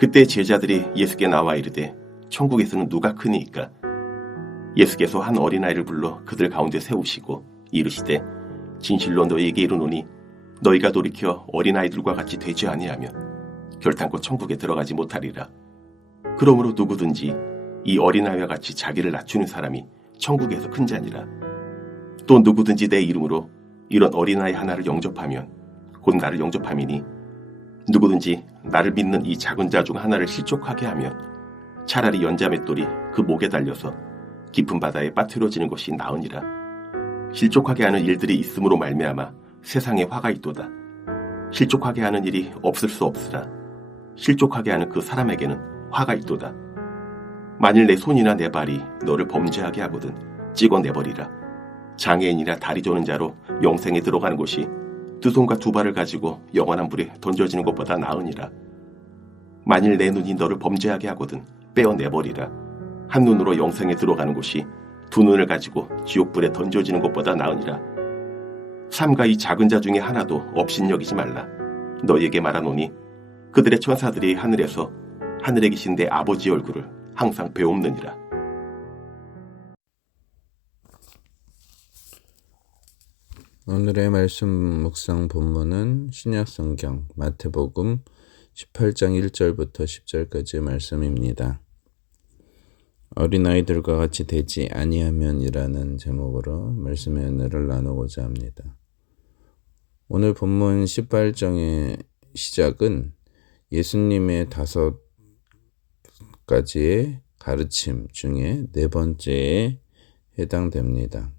그때 제자들이 예수께 나와 이르되 천국에서는 누가 크니이까? 예수께서 한 어린아이를 불러 그들 가운데 세우시고 이르시되 진실로 너희에게 이르노니 너희가 돌이켜 어린아이들과 같이 되지 아니하면 결단코 천국에 들어가지 못하리라. 그러므로 누구든지 이 어린아이와 같이 자기를 낮추는 사람이 천국에서 큰 자니라. 또 누구든지 내 이름으로 이런 어린아이 하나를 영접하면 곧 나를 영접함이니 누구든지 나를 믿는 이 작은 자 중 하나를 실족하게 하면 차라리 연자맷돌이 그 목에 달려서 깊은 바다에 빠뜨려지는 것이 나으니라. 실족하게 하는 일들이 있음으로 말미암아 세상에 화가 있도다. 실족하게 하는 일이 없을 수 없으라. 실족하게 하는 그 사람에게는 화가 있도다. 만일 내 손이나 내 발이 너를 범죄하게 하거든 찍어내버리라. 장애인이나 다리 저는 자로 영생에 들어가는 것이 두 손과 두 발을 가지고 영원한 불에 던져지는 것보다 나으니라. 만일 내 눈이 너를 범죄하게 하거든 빼어내버리라. 한 눈으로 영생에 들어가는 것이 두 눈을 가지고 지옥불에 던져지는 것보다 나으니라. 삼가 이 작은 자 중에 하나도 업신여기지 말라. 너희에게 말하노니 그들의 천사들이 하늘에서 하늘에 계신 내 아버지의 얼굴을 항상 배옵느니라. 오늘의 말씀 묵상 본문은 신약성경 마태복음 18장 1절부터 10절까지의 말씀입니다. 어린아이들과 같이 되지 아니하면이라는 제목으로 말씀의 은혜를 나누고자 합니다. 오늘 본문 18장의 시작은 예수님의 5가지의 가르침 중에 4번째에 해당됩니다.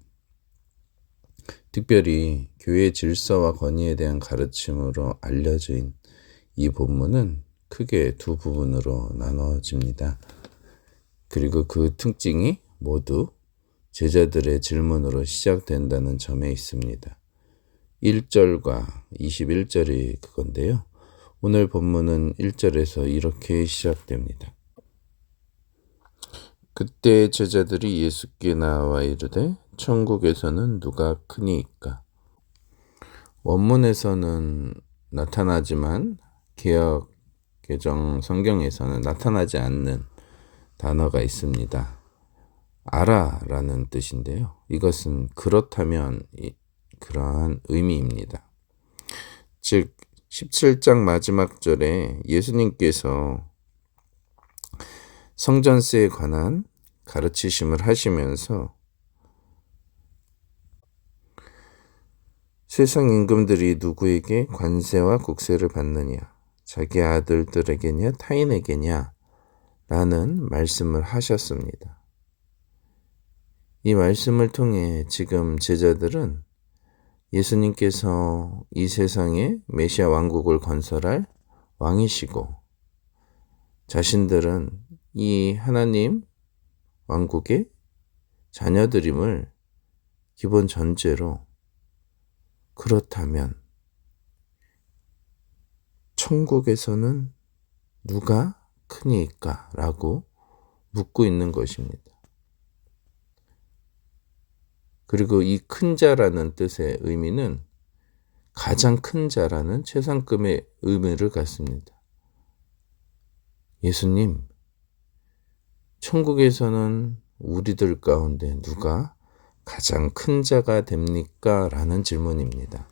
특별히 교회의 질서와 권위에 대한 가르침으로 알려진 이 본문은 크게 두 부분으로 나눠집니다. 그리고 그 특징이 모두 제자들의 질문으로 시작된다는 점에 있습니다. 1절과 21절이 그건데요. 오늘 본문은 1절에서 이렇게 시작됩니다. 그때 제자들이 예수께 나와 이르되 천국에서는 누가 크니이까? 원문에서는 나타나지만 개역 개정 성경에서는 나타나지 않는 단어가 있습니다. 알아라는 뜻인데요. 이것은 그렇다면 그러한 의미입니다. 즉 17장 마지막 절에 예수님께서 성전세에 관한 가르치심을 하시면서 세상 임금들이 누구에게 관세와 국세를 받느냐, 자기 아들들에게냐 타인에게냐 라는 말씀을 하셨습니다. 이 말씀을 통해 지금 제자들은 예수님께서 이 세상에 메시아 왕국을 건설할 왕이시고 자신들은 이 하나님 왕국의 자녀들임을 기본 전제로 그렇다면 천국에서는 누가 크니까? 라고 묻고 있는 것입니다. 그리고 이 큰 자라는 뜻의 의미는 가장 큰 자라는 최상급의 의미를 갖습니다. 예수님, 천국에서는 우리들 가운데 누가 가장 큰 자가 됩니까? 라는 질문입니다.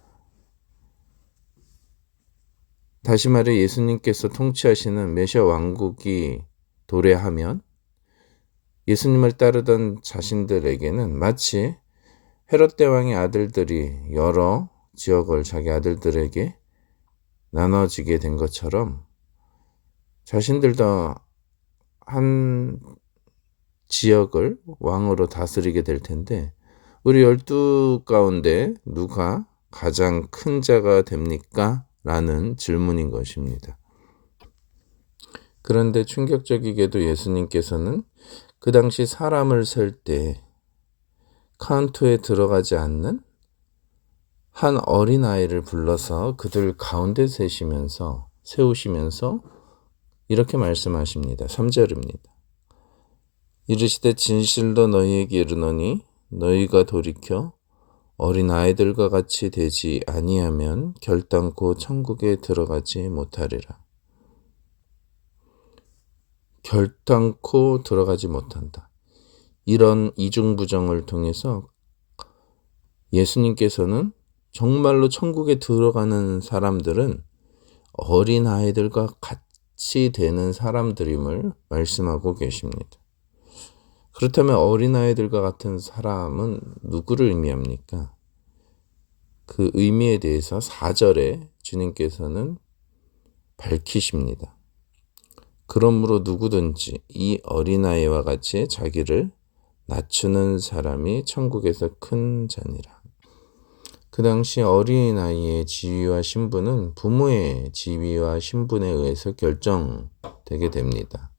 다시 말해 예수님께서 통치하시는 메시아 왕국이 도래하면 예수님을 따르던 자신들에게는 마치 헤롯 대왕의 아들들이 여러 지역을 자기 아들들에게 나눠지게 된 것처럼 자신들도 한 지역을 왕으로 다스리게 될 텐데 우리 12 가운데 누가 가장 큰 자가 됩니까? 라는 질문인 것입니다. 그런데 충격적이게도 예수님께서는 그 당시 사람을 셀 때 카운트에 들어가지 않는 한 어린아이를 불러서 그들 가운데 세우시면서 이렇게 말씀하십니다. 3절입니다. 이르시되 진실로 너희에게 이르노니 너희가 돌이켜 어린아이들과 같이 되지 아니하면 결단코 천국에 들어가지 못하리라. 결단코 들어가지 못한다. 이런 이중부정을 통해서 예수님께서는 정말로 천국에 들어가는 사람들은 어린아이들과 같이 되는 사람들임을 말씀하고 계십니다. 그렇다면 어린아이들과 같은 사람은 누구를 의미합니까? 그 의미에 대해서 4절에 주님께서는 밝히십니다. 그러므로 누구든지 이 어린아이와 같이 자기를 낮추는 사람이 천국에서 큰 자니라. 그 당시 어린아이의 지위와 신분은 부모의 지위와 신분에 의해서 결정되게 됩니다.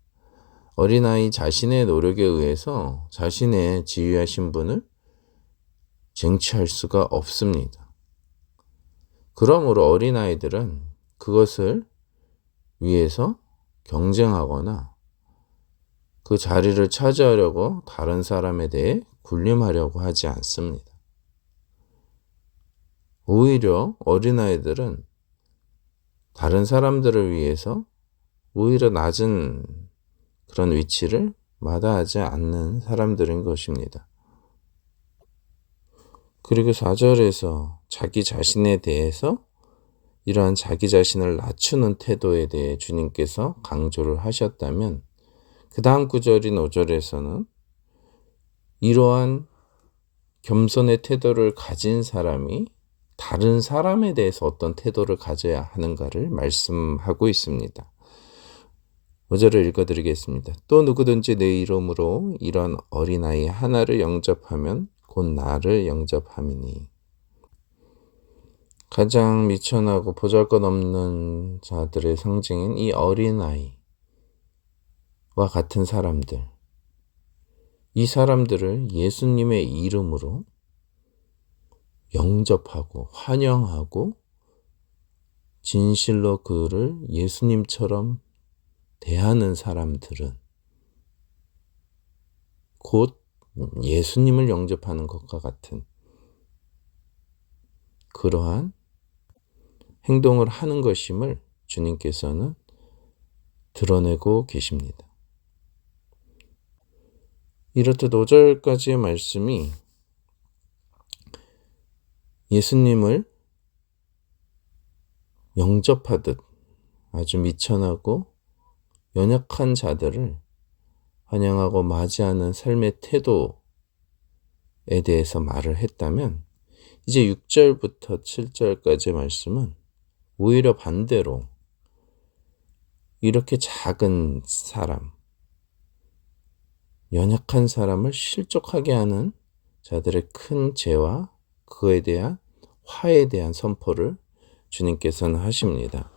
어린아이 자신의 노력에 의해서 자신의 지위와 신분을 쟁취할 수가 없습니다. 그러므로 어린아이들은 그것을 위해서 경쟁하거나 그 자리를 차지하려고 다른 사람에 대해 군림하려고 하지 않습니다. 오히려 어린아이들은 다른 사람들을 위해서 오히려 낮은 그런 위치를 마다하지 않는 사람들인 것입니다. 그리고 4절에서 자기 자신에 대해서 이러한 자기 자신을 낮추는 태도에 대해 주님께서 강조를 하셨다면 그 다음 구절인 5절에서는 이러한 겸손의 태도를 가진 사람이 다른 사람에 대해서 어떤 태도를 가져야 하는가를 말씀하고 있습니다. 5절을 읽어드리겠습니다. 또 누구든지 내 이름으로 이런 어린아이 하나를 영접하면 곧 나를 영접함이니. 가장 미천하고 보잘것없는 자들의 상징인 이 어린아이와 같은 사람들, 이 사람들을 예수님의 이름으로 영접하고 환영하고 진실로 그를 예수님처럼 대하는 사람들은 곧 예수님을 영접하는 것과 같은 그러한 행동을 하는 것임을 주님께서는 드러내고 계십니다. 이렇듯 5절까지의 말씀이 예수님을 영접하듯 아주 미천하고 연약한 자들을 환영하고 맞이하는 삶의 태도에 대해서 말을 했다면 이제 6절부터 7절까지의 말씀은 오히려 반대로 이렇게 작은 사람, 연약한 사람을 실족하게 하는 자들의 큰 죄와 그에 대한 화에 대한 선포를 주님께서는 하십니다.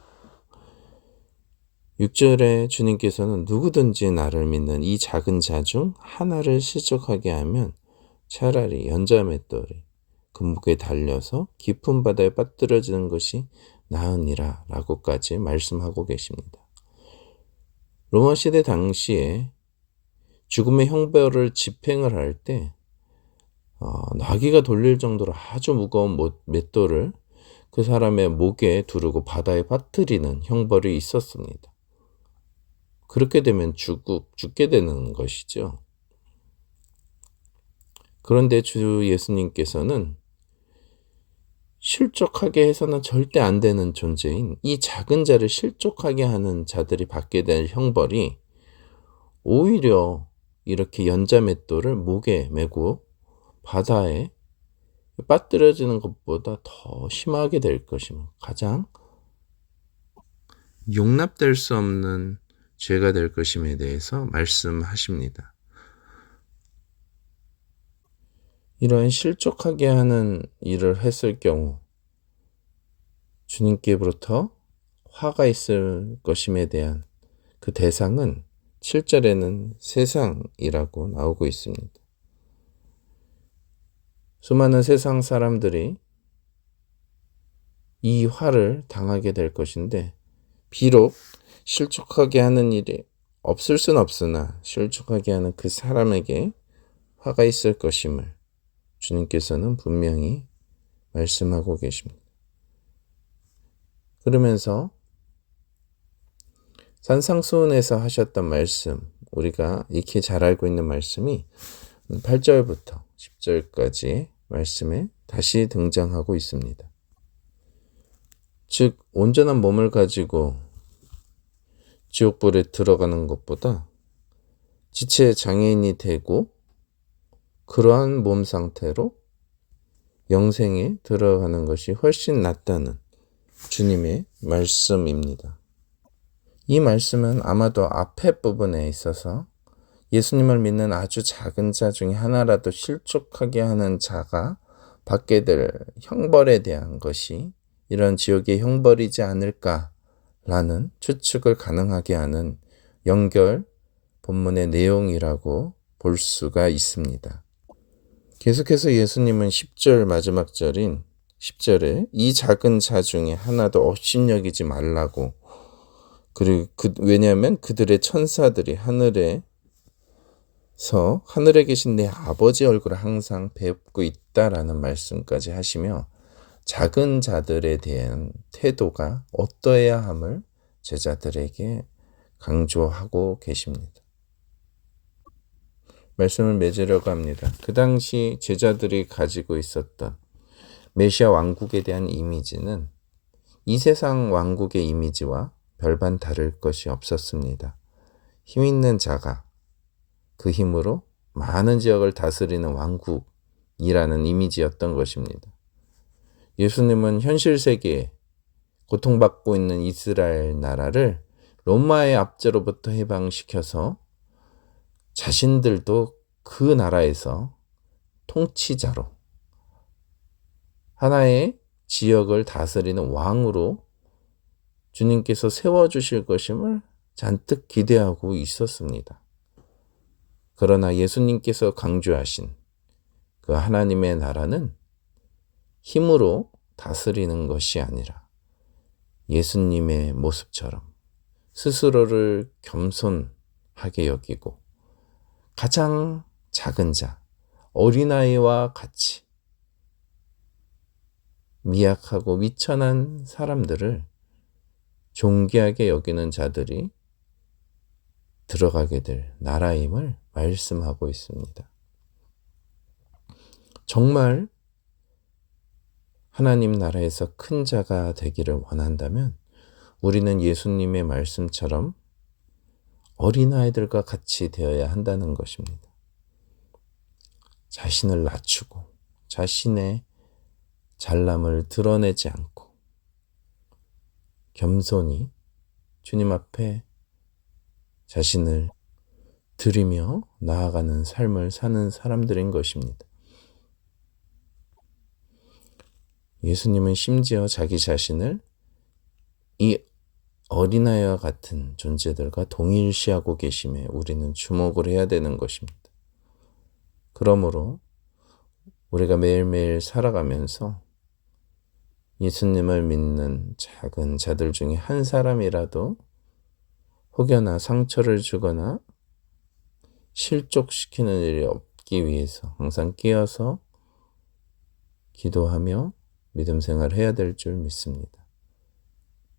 6절에 주님께서는 누구든지 나를 믿는 이 작은 자 중 하나를 실족하게 하면 차라리 연자맷돌이 금목에 달려서 깊은 바다에 빠뜨려지는 것이 나으니라 라고까지 말씀하고 계십니다. 로마 시대 당시에 죽음의 형벌을 집행을 할 때 나귀가 돌릴 정도로 아주 무거운 맷돌을 그 사람의 목에 두르고 바다에 빠뜨리는 형벌이 있었습니다. 그렇게 되면 죽게 되는 것이죠. 그런데 주 예수님께서는 실족하게 해서는 절대 안 되는 존재인 이 작은 자를 실족하게 하는 자들이 받게 될 형벌이 오히려 이렇게 연자맷돌을 목에 메고 바다에 빠뜨려지는 것보다 더 심하게 될 것임을, 가장 용납될 수 없는 죄가 될 것임에 대해서 말씀하십니다. 이러한 실족하게 하는 일을 했을 경우 주님께로부터 화가 있을 것임에 대한 그 대상은 7절에는 세상이라고 나오고 있습니다. 수많은 세상 사람들이 이 화를 당하게 될 것인데 비록 실족하게 하는 일이 없을 순 없으나 실족하게 하는 그 사람에게 화가 있을 것임을 주님께서는 분명히 말씀하고 계십니다. 그러면서 산상수훈에서 하셨던 말씀, 우리가 익히 잘 알고 있는 말씀이 8절부터 10절까지 말씀에 다시 등장하고 있습니다. 즉 온전한 몸을 가지고 지옥불에 들어가는 것보다 지체 장애인이 되고 그러한 몸 상태로 영생에 들어가는 것이 훨씬 낫다는 주님의 말씀입니다. 이 말씀은 아마도 앞에 부분에 있어서 예수님을 믿는 아주 작은 자 중에 하나라도 실족하게 하는 자가 받게 될 형벌에 대한 것이 이런 지옥의 형벌이지 않을까라는 추측을 가능하게 하는 연결 본문의 내용이라고 볼 수가 있습니다. 계속해서 예수님은 10절 마지막 절인 10절에 이 작은 자 중에 하나도 업신여기지 말라고, 그리고 왜냐하면 그들의 천사들이 하늘에 계신 내 아버지 얼굴을 항상 뵙고 있다라는 말씀까지 하시며 작은 자들에 대한 태도가 어떠해야 함을 제자들에게 강조하고 계십니다. 말씀을 맺으려고 합니다. 그 당시 제자들이 가지고 있었던 메시아 왕국에 대한 이미지는 이 세상 왕국의 이미지와 별반 다를 것이 없었습니다. 힘 있는 자가 그 힘으로 많은 지역을 다스리는 왕국이라는 이미지였던 것입니다. 예수님은 현실 세계에 고통받고 있는 이스라엘 나라를 로마의 압제로부터 해방시켜서 자신들도 그 나라에서 통치자로 하나의 지역을 다스리는 왕으로 주님께서 세워주실 것임을 잔뜩 기대하고 있었습니다. 그러나 예수님께서 강조하신 그 하나님의 나라는 힘으로 다스리는 것이 아니라 예수님의 모습처럼 스스로를 겸손하게 여기고 가장 작은 자, 어린아이와 같이 미약하고 미천한 사람들을 존귀하게 여기는 자들이 들어가게 될 나라임을 말씀하고 있습니다. 정말 하나님 나라에서 큰 자가 되기를 원한다면 우리는 예수님의 말씀처럼 어린아이들과 같이 되어야 한다는 것입니다. 자신을 낮추고 자신의 잘남을 드러내지 않고 겸손히 주님 앞에 자신을 드리며 나아가는 삶을 사는 사람들인 것입니다. 예수님은 심지어 자기 자신을 이 어린아이와 같은 존재들과 동일시하고 계심에 우리는 주목을 해야 되는 것입니다. 그러므로 우리가 매일매일 살아가면서 예수님을 믿는 작은 자들 중에 한 사람이라도 혹여나 상처를 주거나 실족시키는 일이 없기 위해서 항상 끼어서 기도하며 믿음 생활을 해야 될 줄 믿습니다.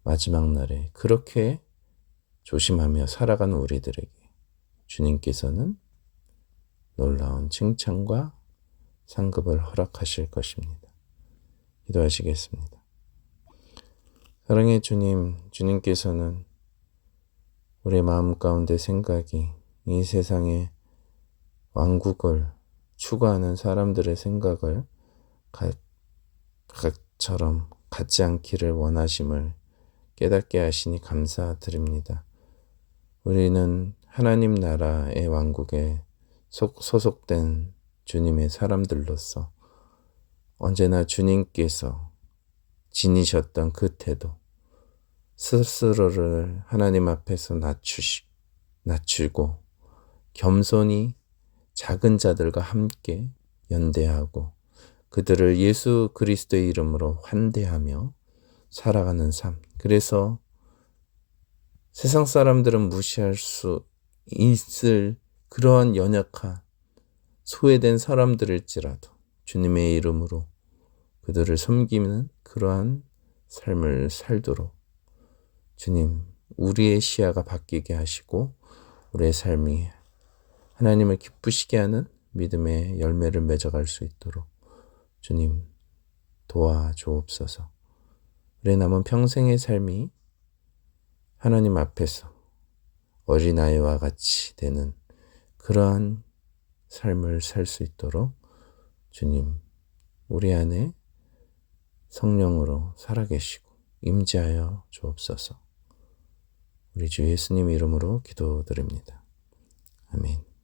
마지막 날에 그렇게 조심하며 살아가는 우리들에게 주님께서는 놀라운 칭찬과 상급을 허락하실 것입니다. 기도하시겠습니다. 사랑의 주님, 주님께서는 우리의 마음 가운데 생각이 이 세상의 왕국을 추구하는 사람들의 생각을 각처럼 갖지 않기를 원하심을 깨닫게 하시니 감사드립니다. 우리는 하나님 나라의 왕국에 소속된 주님의 사람들로서 언제나 주님께서 지니셨던 그 태도, 스스로를 하나님 앞에서 낮추고 겸손히 작은 자들과 함께 연대하고 그들을 예수 그리스도의 이름으로 환대하며 살아가는 삶. 그래서 세상 사람들은 무시할 수 있을 그러한 연약한 소외된 사람들일지라도 주님의 이름으로 그들을 섬기는 그러한 삶을 살도록 주님 우리의 시야가 바뀌게 하시고 우리의 삶이 하나님을 기쁘시게 하는 믿음의 열매를 맺어갈 수 있도록 주님 도와주옵소서. 우리의 남은 평생의 삶이 하나님 앞에서 어린아이와 같이 되는 그러한 삶을 살 수 있도록 주님 우리 안에 성령으로 살아계시고 임재하여 주옵소서. 우리 주 예수님 이름으로 기도드립니다. 아멘.